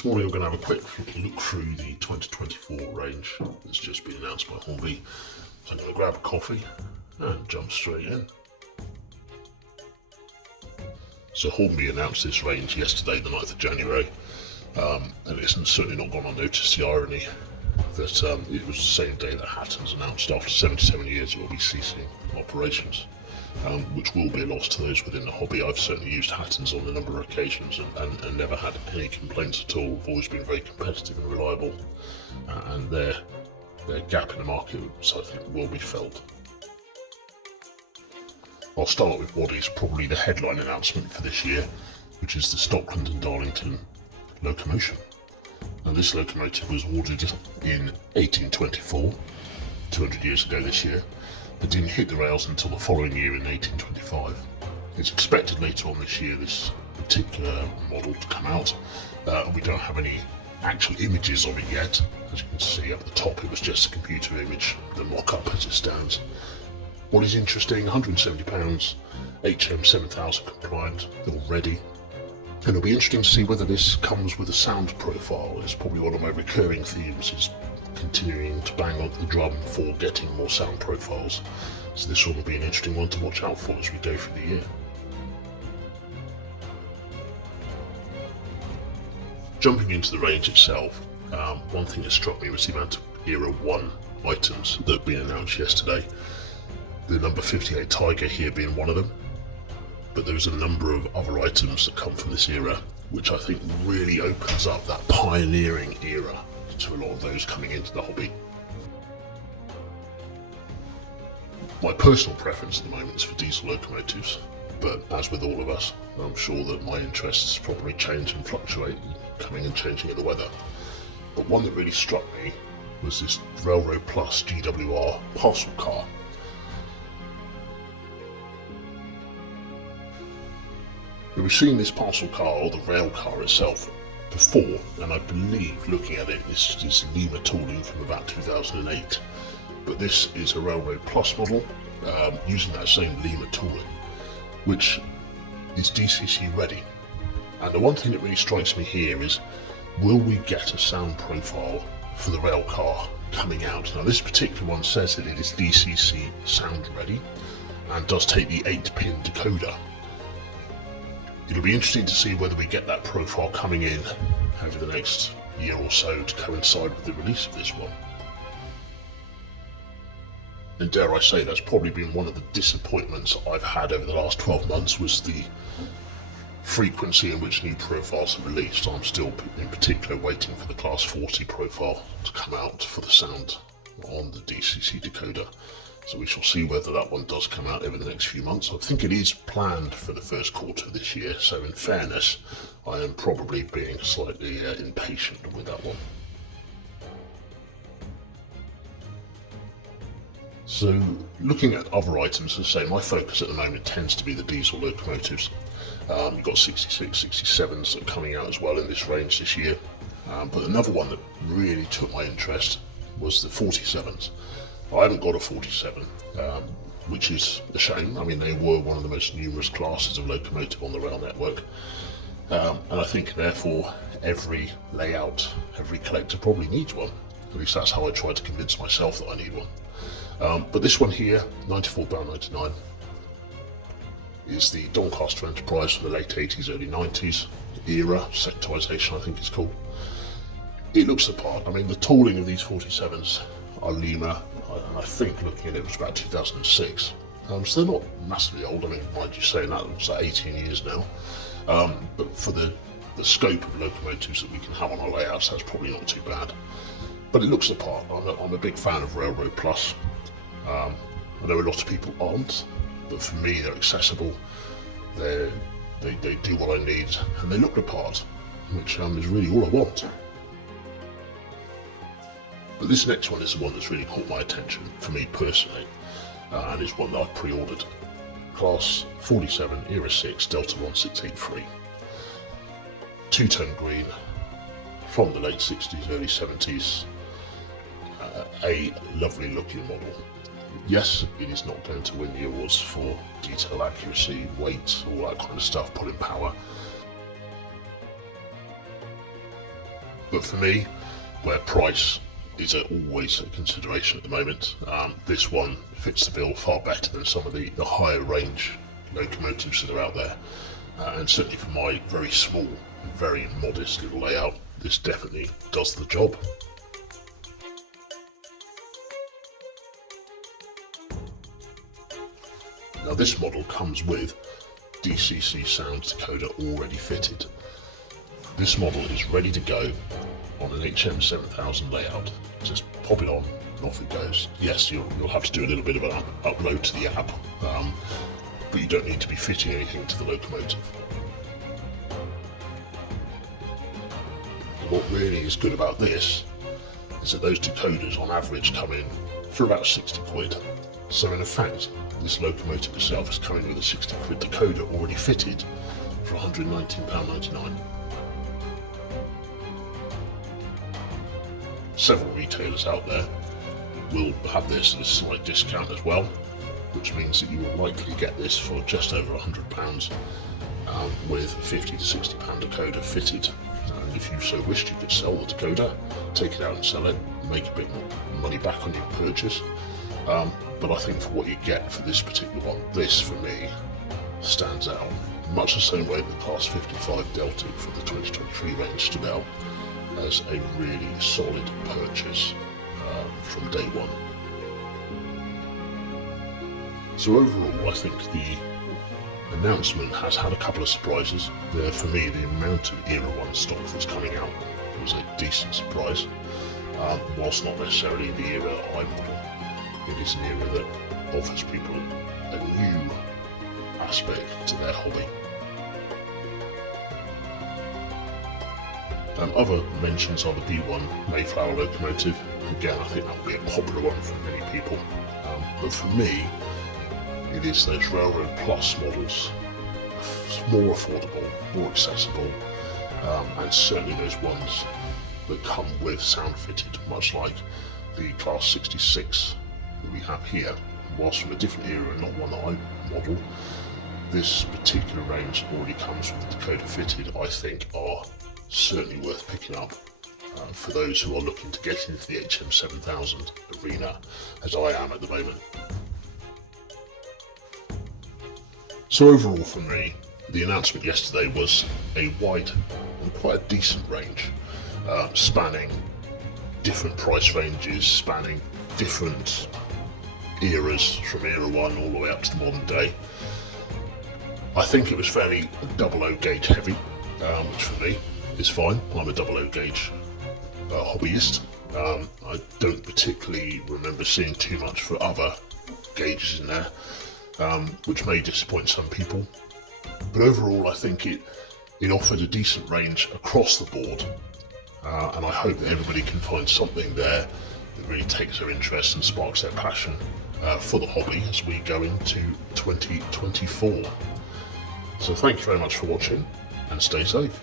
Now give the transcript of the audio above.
This morning I'm going to have a quick look through the 2024 range that's just been announced by Hornby. So I'm going to grab a coffee and jump straight in. So Hornby announced this range yesterday, the 9th of January, and it's certainly not gone unnoticed, the irony that it was the same day that Hatton's announced after 77 years it will be ceasing operations, which will be a loss to those within the hobby. I've certainly used Hatton's on a number of occasions and never had any complaints at all. I've always been very competitive and reliable, and their gap in the market, so I think, will be felt. I'll start with what is probably the headline announcement for this year, which is the Stockland and Darlington locomotion. Now, this locomotive was ordered in 1824, 200 years ago this year, but didn't hit the rails until the following year in 1825. It's expected later on this year this particular model to come out. We don't have any actual images of it yet. As you can see up the top, it was just a computer image, the mock-up as it stands. What is interesting, £170, HM 7000 compliant, already. And it'll be interesting to see whether this comes with a sound profile. It's probably one of my recurring themes, is continuing to bang on the drum for getting more sound profiles. So this will be an interesting one to watch out for as we go through the year. Jumping into the range itself, one thing that struck me was the amount of Era 1 items that have been announced yesterday. The number 58 Tiger here being one of them, but there's a number of other items that come from this era, which I think really opens up that pioneering era to a lot of those coming into the hobby. My personal preference at the moment is for diesel locomotives, but as with all of us, I'm sure that my interests probably change and fluctuate, coming and changing in the weather. But one that really struck me was this Railroad Plus GWR parcel car. We've seen this parcel car, or the rail car itself, before, and I believe, looking at it, this is Lima tooling from about 2008. But this is a Railroad Plus model, using that same Lima tooling, which is DCC ready. And the one thing that really strikes me here is, will we get a sound profile for the rail car coming out? Now, this particular one says that it is DCC sound ready and does take the 8-pin decoder. It'll be interesting to see whether we get that profile coming in over the next year or so to coincide with the release of this one. And dare I say, that's probably been one of the disappointments I've had over the last 12 months, was the frequency in which new profiles are released. I'm still in particular waiting for the Class 40 profile to come out for the sound on the DCC decoder. So we shall see whether that one does come out over the next few months. I think it is planned for the first quarter of this year, so in fairness, I am probably being slightly impatient with that one. So looking at other items, as I say, my focus at the moment tends to be the diesel locomotives. You've got 66, 67s that are coming out as well in this range this year. But another one that really took my interest was the 47s. I haven't got a 47, which is a shame. I mean, they were one of the most numerous classes of locomotive on the rail network. And I think, therefore, every layout, every collector probably needs one. At least that's how I try to convince myself that I need one. But this one here, £94.99, is the Doncaster Enterprise from the late 80s, early 90s era, sectorisation I think it's called. It looks the part. I mean, the tooling of these 47s are Lima, and I think looking at it was about 2006. So they're not massively old. I mean, mind you saying that, it's like 18 years now. But for the scope of locomotives that we can have on our layouts, that's probably not too bad. But it looks the part. I'm a big fan of Railroad Plus. I know a lot of people aren't, but for me they're accessible, they do what I need, and they look the part, which is really all I want. But this next one is the one that's really caught my attention for me personally, and is one that I've pre-ordered. Class 47, Era 6, Delta 1683. Two-tone green, from the late 60s, early 70s. A lovely looking model. Yes, it is not going to win the awards for detail, accuracy, weight, all that kind of stuff, pulling power. But for me, where price is always a consideration at the moment, this one fits the bill far better than some of the higher range locomotives that are out there. And certainly for my very small, very modest little layout, this definitely does the job. Now this model comes with DCC sound decoder already fitted. This model is ready to go on an HM7000 layout. Just pop it on and off it goes. Yes, you'll have to do a little bit of an upload to the app, but you don't need to be fitting anything to the locomotive. What really is good about this is that those decoders on average come in for about 60 quid. So in effect, this locomotive itself is coming with a 60 quid decoder already fitted for £119.99. Several retailers out there will have this at a slight discount as well, which means that you will likely get this for just over £100 with a £50 to £60 decoder fitted. And if you so wished, you could sell the decoder, take it out and sell it, make a bit more money back on your purchase. But I think for what you get for this particular one, this for me stands out much the same way the Class 55 Delta for the 2023 range stood out as a really solid purchase from day one. So overall, I think the Announcement has had a couple of surprises. For me, the amount of Era 1 stock that's coming out was a decent surprise, whilst not necessarily the Era I model. It is an era that offers people a new aspect to their hobby. Other mentions are the B1 Mayflower locomotive. Again, I think that will be a popular one for many people. But for me, it is those Railroad Plus models, more affordable, more accessible, and certainly those ones that come with sound fitted, much like the Class 66 that we have here. Whilst from a different era and not one that I model, this particular range already comes with the decoder fitted, I think are certainly worth picking up for those who are looking to get into the HM7000 arena, as I am at the moment. So overall for me, the Announcement yesterday was a wide and quite a decent range, spanning different price ranges, spanning different eras from Era 1 all the way up to the modern day. I think it was fairly 00 gauge heavy, which for me is fine. I'm a 00 gauge hobbyist. I don't particularly remember seeing too much for other gauges in there, which may disappoint some people. But overall, I think it offered a decent range across the board, and I hope that everybody can find something there that really takes their interest and sparks their passion for the hobby as we go into 2024. So thank you very much for watching, and stay safe.